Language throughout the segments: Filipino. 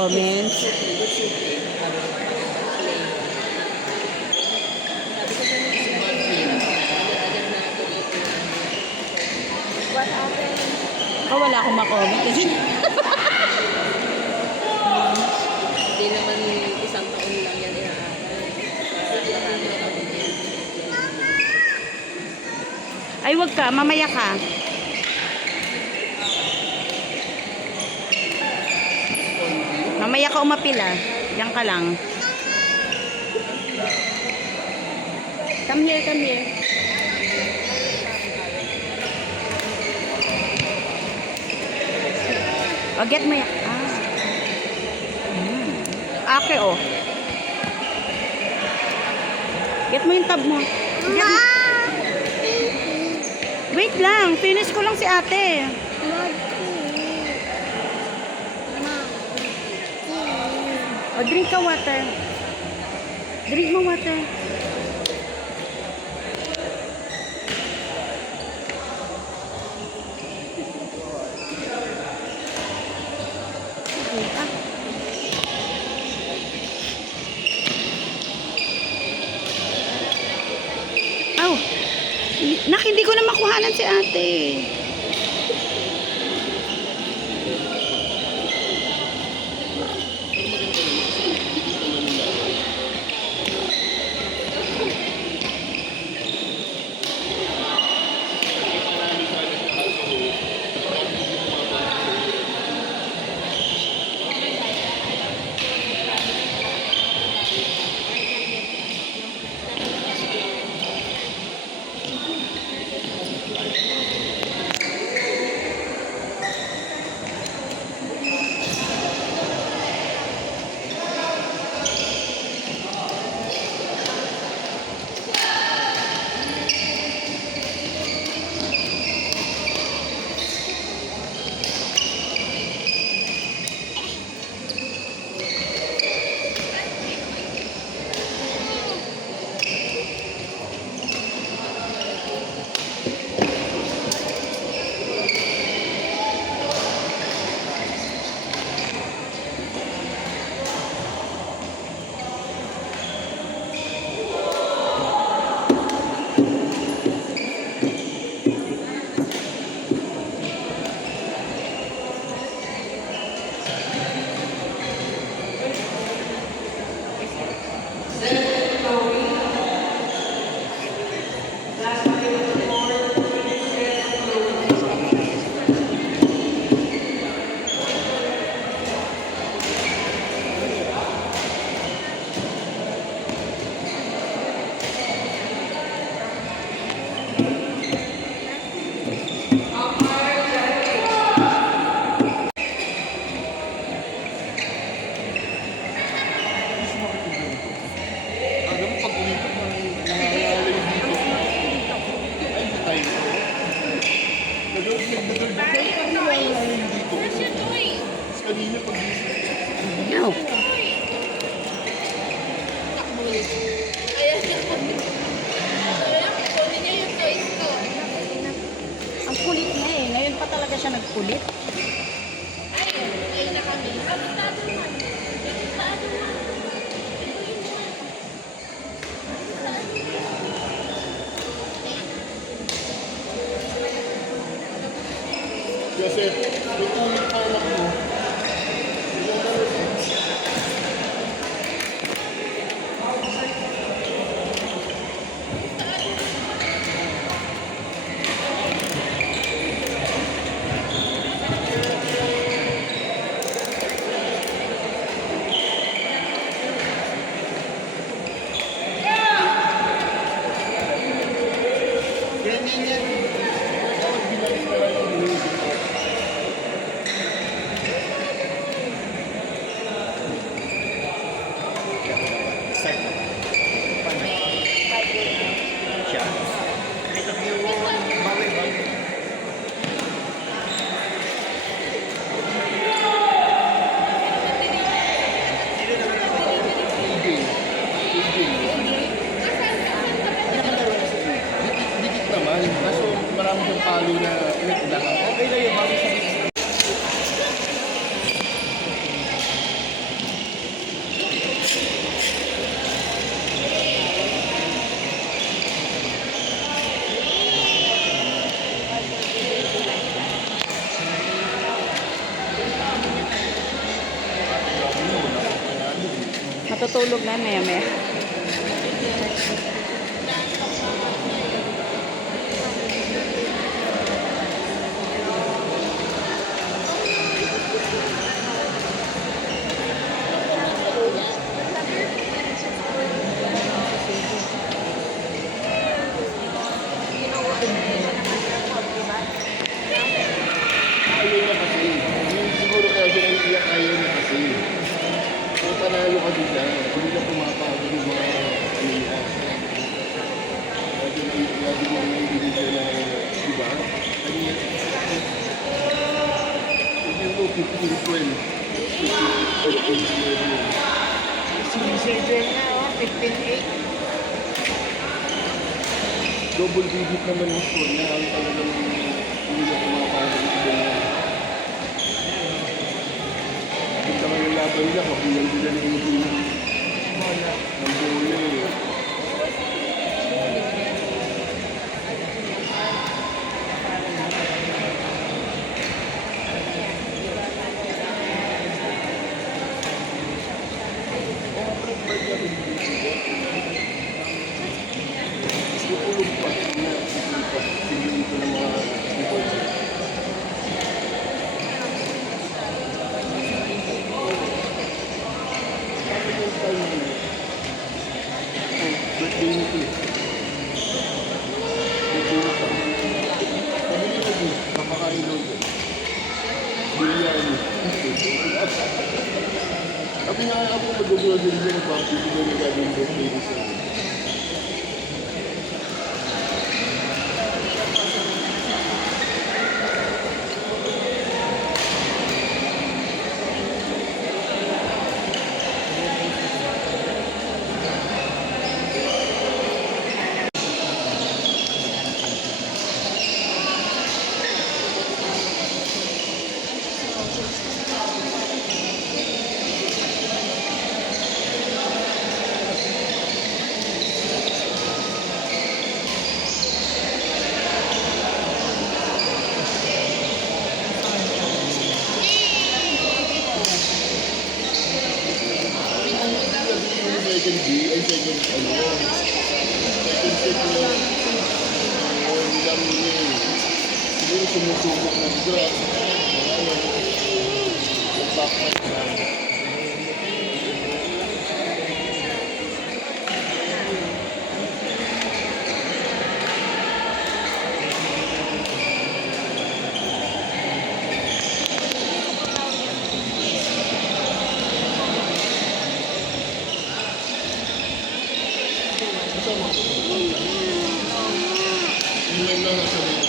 comments. Oh, wala akong makomment kasi Hindi naman isang taon lang yan ay, wag ka, mamaya ka. Mamaya ka umapila. Diyan ka lang. Come here, come here. Oh, get mo yan. Ake, oh. Get mo yung tab mo. Get mo. Wait lang. Finish ko lang si ate. Oh, drink ka water. Drink mo water. Oh, nak, hindi ko na makuhanan si ate. No. Ang kulit niya eh. Ngayon pa talaga siya nagkulit. Kasi may tulit pa anak mo. Ganyan yan. Dapat bilangin na lang ang music. Kaso marami siyang palo na pinagdakan. Okay lang yung bago sa matutulog na maya. Ayaw niya kasi. Siguro kaya siya naiiyak, ayaw niya kasi. Kung panalo ka din lang, hindi na pumapagod yung mga ano niya. Lagi lang naiibig siya na, di ba? Hindi mo 15-12. 15-12. Silver na, 15-8. Double digit naman yung score na ang talagang hindi na pumapagod yung iba niya. Ito nga yung laban nila, kapilang sila ng hindi ng bola eh. Tutulog pa. Tutulog pa. Tingin ko ng mga people. Birthday nito eh. Birthday nito. Sabi niya lagi, kapakain daw dyan. Biryani. Sabi nga ako mag-grocery dyan pa. Dito daw na gagawin birthday nito. Second day, ay second set na nilang siguro sumusubok na siya. Backpack na. Ilan lang nasa rin ko.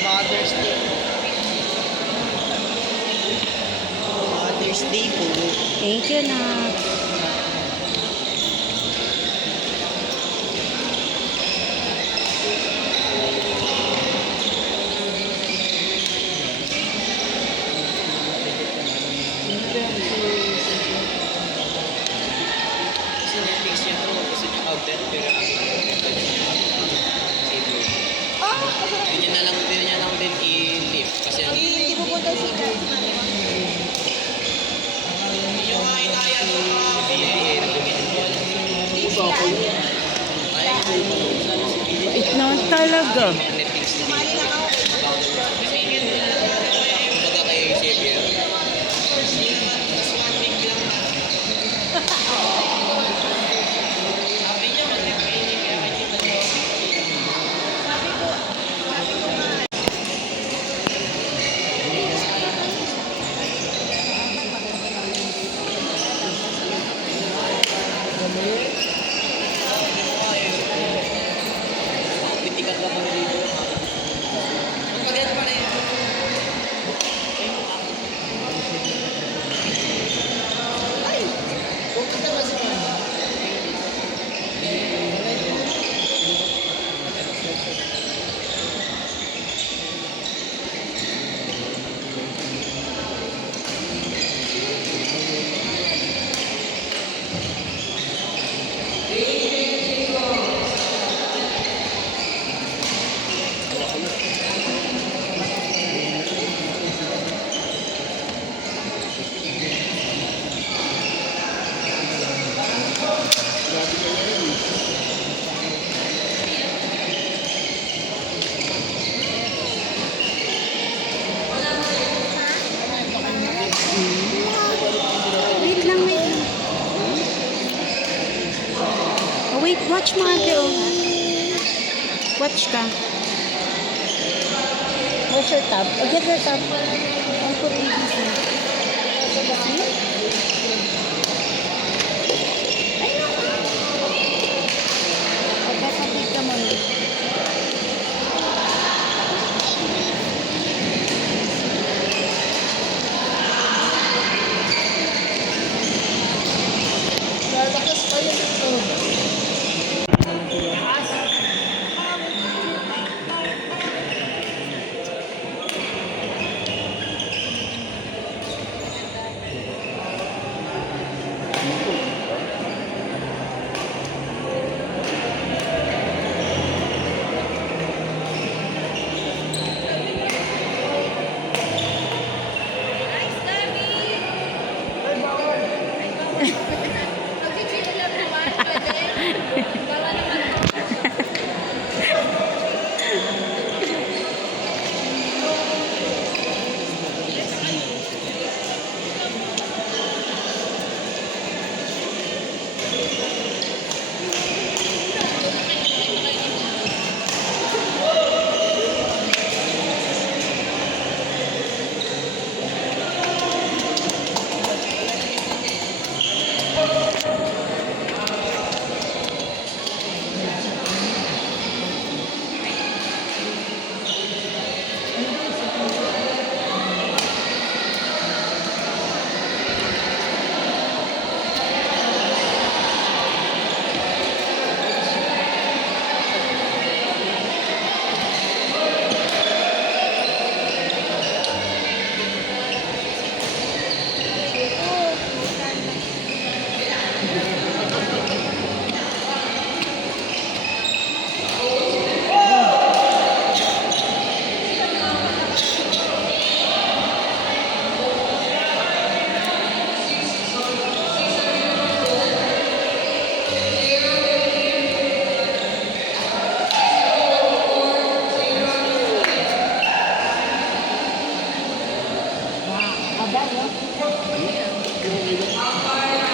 Mother's Day. Mother's Day po. Thank you na. Kasi Netflix niya to. Gusto niya outlet pero yun niya lang din i-lift. Kasi Hindi pupunta si Kat. yung nga inaya to Bait naman talaga. Netflix na kumbaga kay Xavier. Sabi niya mag-training kaya oh. Watch ka. Where's your tab? Oh, get your tab. I'll put ABC. See? Ay, no. Pagkakapit ka muna. Lalakas pa yun ito.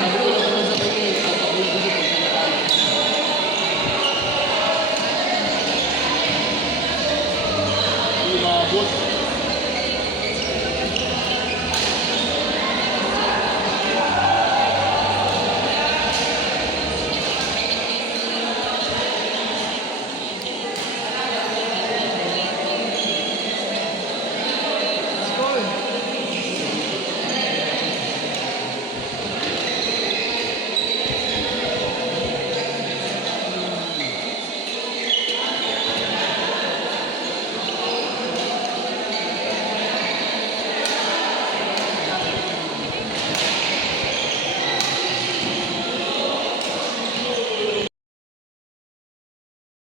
Sabi ko naman sa kanya, tatakbo ko siya pagka natalo.